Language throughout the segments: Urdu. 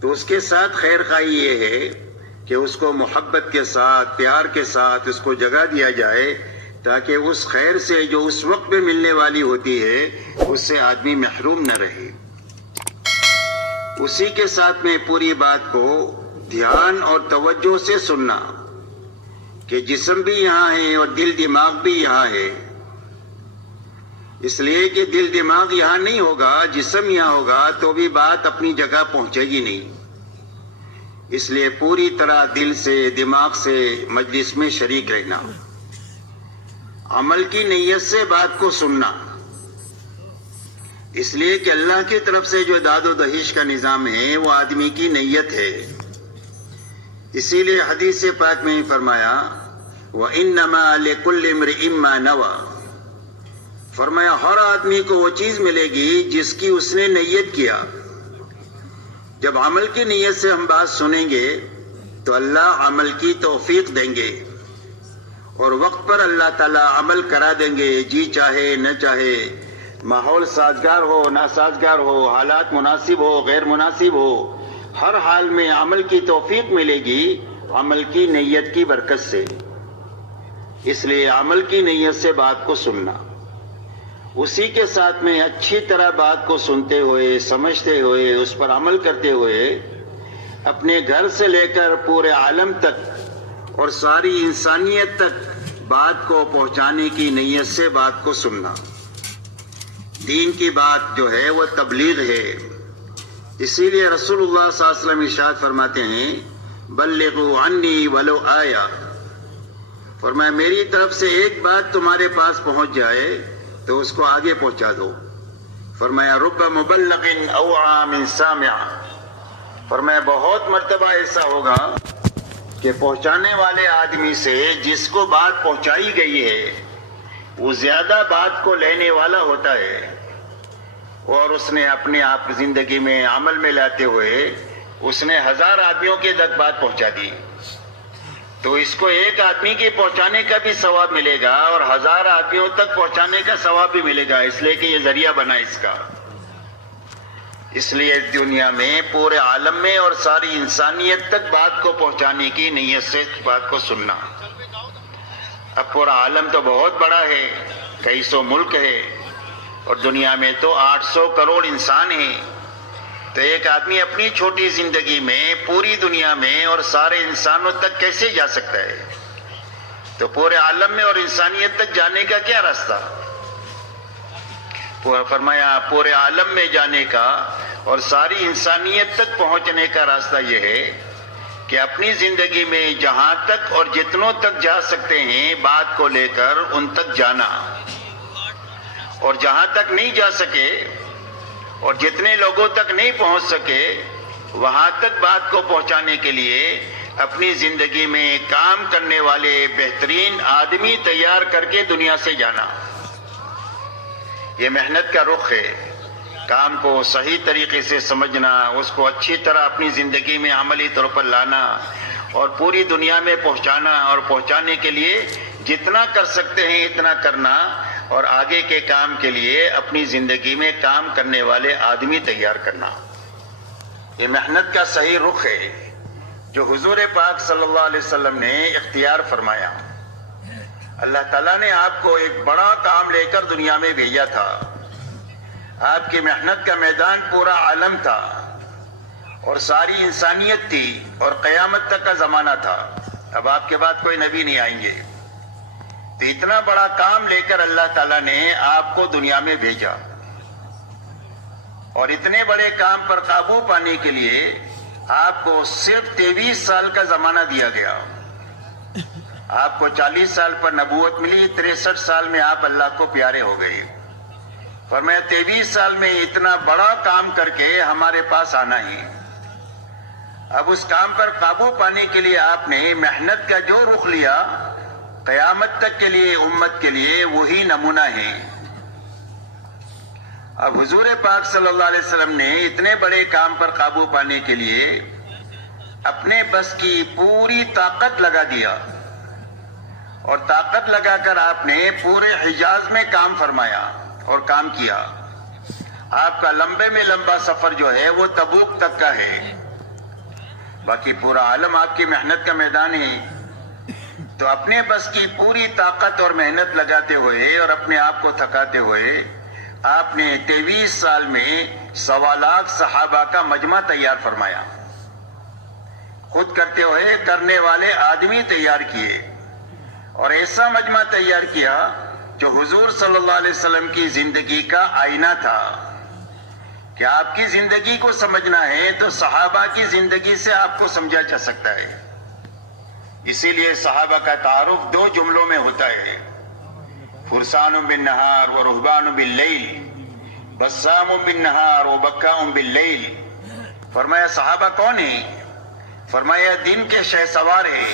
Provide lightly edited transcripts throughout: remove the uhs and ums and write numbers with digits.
تو اس کے ساتھ خیر خواہی یہ ہے کہ اس کو محبت کے ساتھ، پیار کے ساتھ اس کو جگہ دیا جائے، تاکہ اس خیر سے جو اس وقت میں ملنے والی ہوتی ہے اس سے آدمی محروم نہ رہے۔ اسی کے ساتھ میں پوری بات کو دھیان اور توجہ سے سننا کہ جسم بھی یہاں ہے اور دل دماغ بھی یہاں ہے، اس لیے کہ دل دماغ یہاں نہیں ہوگا، جسم یہاں ہوگا تو بھی بات اپنی جگہ پہنچے گی نہیں۔ اس لیے پوری طرح دل سے، دماغ سے مجلس میں شریک رہنا، عمل کی نیت سے بات کو سننا، اس لیے کہ اللہ کی طرف سے جو داد و دہیش کا نظام ہے وہ آدمی کی نیت ہے۔ اسی لیے حدیث پاک میں فرمایا وَإِنَّمَا لِكُلِّ امْرِئٍ مَّا نَوَىٰ، فرمایا ہر آدمی کو وہ چیز ملے گی جس کی اس نے نیت کیا۔ جب عمل کی نیت سے ہم بات سنیں گے تو اللہ عمل کی توفیق دیں گے، اور وقت پر اللہ تعالیٰ عمل کرا دیں گے، جی چاہے نہ چاہے، ماحول سازگار ہو ناسازگار ہو، حالات مناسب ہو غیر مناسب ہو، ہر حال میں عمل کی توفیق ملے گی عمل کی نیت کی برکت سے۔ اس لیے عمل کی نیت سے بات کو سننا، اسی کے ساتھ میں اچھی طرح بات کو سنتے ہوئے، سمجھتے ہوئے، اس پر عمل کرتے ہوئے اپنے گھر سے لے کر پورے عالم تک اور ساری انسانیت تک بات کو پہنچانے کی نیت سے بات کو سننا۔ دین کی بات جو ہے وہ تبلیغ ہے، اسی لیے رسول اللہ صلی اللہ علیہ وسلم ارشاد فرماتے ہیں بلغوا عنی ولو آیا، فرمایا میری طرف سے ایک بات تمہارے پاس پہنچ جائے تو اس کو آگے پہنچا دو۔ فرمایا رب مبلغ اوعى من سامع، فرمایا بہت مرتبہ ایسا ہوگا کہ پہنچانے والے آدمی سے جس کو بات پہنچائی گئی ہے وہ زیادہ بات کو لینے والا ہوتا ہے، اور اس نے اپنے آپ زندگی میں عمل میں لاتے ہوئے اس نے 1000 آدمیوں کے تک بات پہنچا دی، تو اس کو ایک آدمی کے پہنچانے کا بھی ثواب ملے گا اور 1000 آدمیوں تک پہنچانے کا ثواب بھی ملے گا، اس لیے کہ یہ ذریعہ بنا اس کا۔ اس لیے دنیا میں پورے عالم میں اور ساری انسانیت تک بات کو پہنچانے کی نیت سے بات کو سننا۔ اب پورا عالم تو بہت بڑا ہے، کئی سو ملک ہے، اور دنیا میں تو 800 کروڑ انسان ہیں، تو ایک آدمی اپنی چھوٹی زندگی میں پوری دنیا میں اور سارے انسانوں تک کیسے جا سکتا ہے؟ تو پورے عالم میں اور انسانیت تک جانے کا کیا راستہ؟ فرمایا پورے عالم میں جانے کا اور ساری انسانیت تک پہنچنے کا راستہ یہ ہے کہ اپنی زندگی میں جہاں تک اور جتنوں تک جا سکتے ہیں بات کو لے کر ان تک جانا، اور جہاں تک نہیں جا سکے اور جتنے لوگوں تک نہیں پہنچ سکے وہاں تک بات کو پہنچانے کے لیے اپنی زندگی میں کام کرنے والے بہترین آدمی تیار کر کے دنیا سے جانا۔ یہ محنت کا رخ ہے، کام کو صحیح طریقے سے سمجھنا، اس کو اچھی طرح اپنی زندگی میں عملی طور پر لانا اور پوری دنیا میں پہنچانا، اور پہنچانے کے لیے جتنا کر سکتے ہیں اتنا کرنا، اور آگے کے کام کے لیے اپنی زندگی میں کام کرنے والے آدمی تیار کرنا۔ یہ محنت کا صحیح رخ ہے جو حضور پاک صلی اللہ علیہ وسلم نے اختیار فرمایا۔ اللہ تعالیٰ نے آپ کو ایک بڑا کام لے کر دنیا میں بھیجا تھا، آپ کی محنت کا میدان پورا عالم تھا اور ساری انسانیت تھی اور قیامت تک کا زمانہ تھا، اب آپ کے بعد کوئی نبی نہیں آئیں گے، تو اتنا بڑا کام لے کر اللہ تعالیٰ نے آپ کو دنیا میں بھیجا، اور اتنے بڑے کام پر قابو پانے کے لیے آپ کو صرف 23 سال کا زمانہ دیا گیا۔ آپ کو 40 سال پر نبوت ملی، 63 سال میں آپ اللہ کو پیارے ہو گئے۔ فرمایا 23 سال میں اتنا بڑا کام کر کے ہمارے پاس آنا ہی، اب اس کام پر قابو پانے کے لیے آپ نے محنت کا جو رخ لیا قیامت تک کے لیے امت کے لیے وہی نمونہ ہے۔ اب حضور پاک صلی اللہ علیہ وسلم نے اتنے بڑے کام پر قابو پانے کے لیے اپنے بس کی پوری طاقت لگا دیا، اور طاقت لگا کر آپ نے پورے حجاز میں کام فرمایا اور کام کیا۔ آپ کا لمبے میں لمبا سفر جو ہے وہ تبوک تک کا ہے، باقی پورا عالم آپ کی محنت کا میدان ہے۔ تو اپنے بس کی پوری طاقت اور محنت لگاتے ہوئے اور اپنے آپ کو تھکاتے ہوئے آپ نے 23 سال میں 1.25 لاکھ صحابہ کا مجمع تیار فرمایا، خود کرتے ہوئے کرنے والے آدمی تیار کیے، اور ایسا مجمع تیار کیا جو حضور صلی اللہ علیہ وسلم کی زندگی کا آئینہ تھا کہ آپ کی زندگی کو سمجھنا ہے تو صحابہ کی زندگی سے آپ کو سمجھا جا سکتا ہے۔ اسی لیے صحابہ کا تعارف 2 جملوں میں ہوتا ہے، فرسان بالنہار و رہبان باللیل، بسام بالنہار و بکاء باللیل۔ فرمایا صحابہ کون ہیں؟ فرمایا دن کے شہ سوار ہیں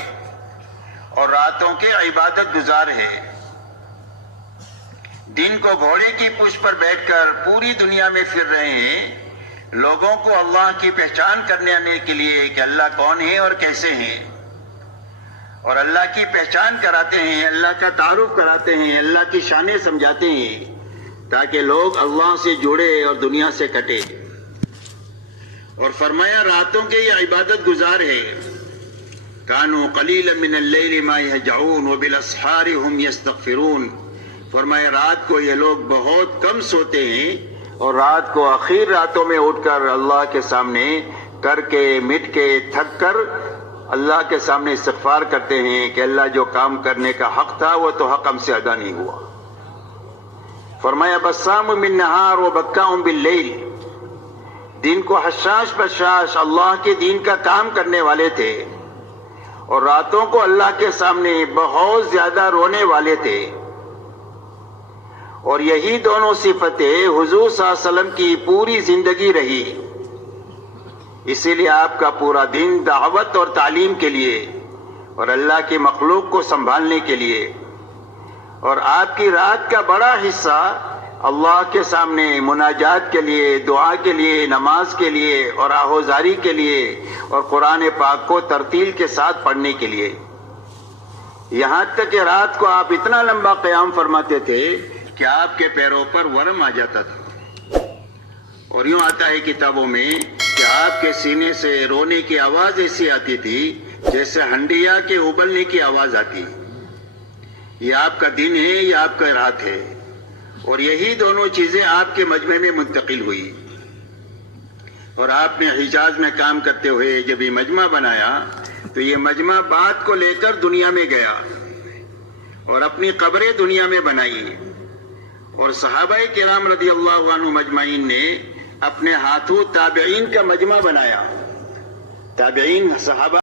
اور راتوں کے عبادت گزار ہیں۔ دن کو گھوڑے کی پشت پر بیٹھ کر پوری دنیا میں پھر رہے ہیں، لوگوں کو اللہ کی پہچان کرنے کے لیے کہ اللہ کون ہے اور کیسے ہیں، اور اللہ کی پہچان کراتے ہیں، اللہ کا تعارف کراتے ہیں، اللہ کی شانیں سمجھاتے ہیں تاکہ لوگ اللہ سے جڑے اور دنیا سے کٹے۔ اور فرمایا راتوں کے یہ عبادت گزار ہے، کانوا قلیلا من اللیل ما یہجعون وبالاسحار هم یستغفرون۔ فرمایا رات کو یہ لوگ بہت کم سوتے ہیں اور رات کو آخر راتوں میں اٹھ کر اللہ کے سامنے کر کے مٹ کے تھک کر اللہ کے سامنے استغفار کرتے ہیں کہ اللہ جو کام کرنے کا حق تھا وہ تو حق ہم سے ادا نہیں ہوا۔ فرمایا بسام من نہار و بکاء باللیل، دن کو حشاش بشاش اللہ کے دین کا کام کرنے والے تھے اور راتوں کو اللہ کے سامنے بہت زیادہ رونے والے تھے، اور یہی دونوں صفتیں حضور صلی اللہ علیہ وسلم کی پوری زندگی رہی۔ اسی لیے آپ کا پورا دن دعوت اور تعلیم کے لیے اور اللہ کی مخلوق کو سنبھالنے کے لیے، اور آپ کی رات کا بڑا حصہ اللہ کے سامنے مناجات کے لیے، دعا کے لیے، نماز کے لیے اور آہوزاری کے لیے اور قرآن پاک کو ترتیل کے ساتھ پڑھنے کے لیے، یہاں تک کہ رات کو آپ اتنا لمبا قیام فرماتے تھے کہ آپ کے پیروں پر ورم آ جاتا تھا، اور یوں آتا ہے کتابوں میں کہ آپ کے سینے سے رونے کی آواز ایسی آتی تھی جیسے ہنڈیا کے ابلنے کی آواز آتی۔ یہ آپ کا دن ہے، یہ آپ کا رات ہے، اور یہی دونوں چیزیں آپ کے مجمع میں منتقل ہوئی، اور آپ نے حجاز میں کام کرتے ہوئے جب یہ مجمع بنایا تو یہ مجمع بات کو لے کر دنیا میں گیا اور اپنی قبریں دنیا میں بنائی، اور صحابہ کرام رضی اللہ عنہ مجمعین نے اپنے ہاتھوں تابعین کا مجمع بنایا۔ تابعین صحابہ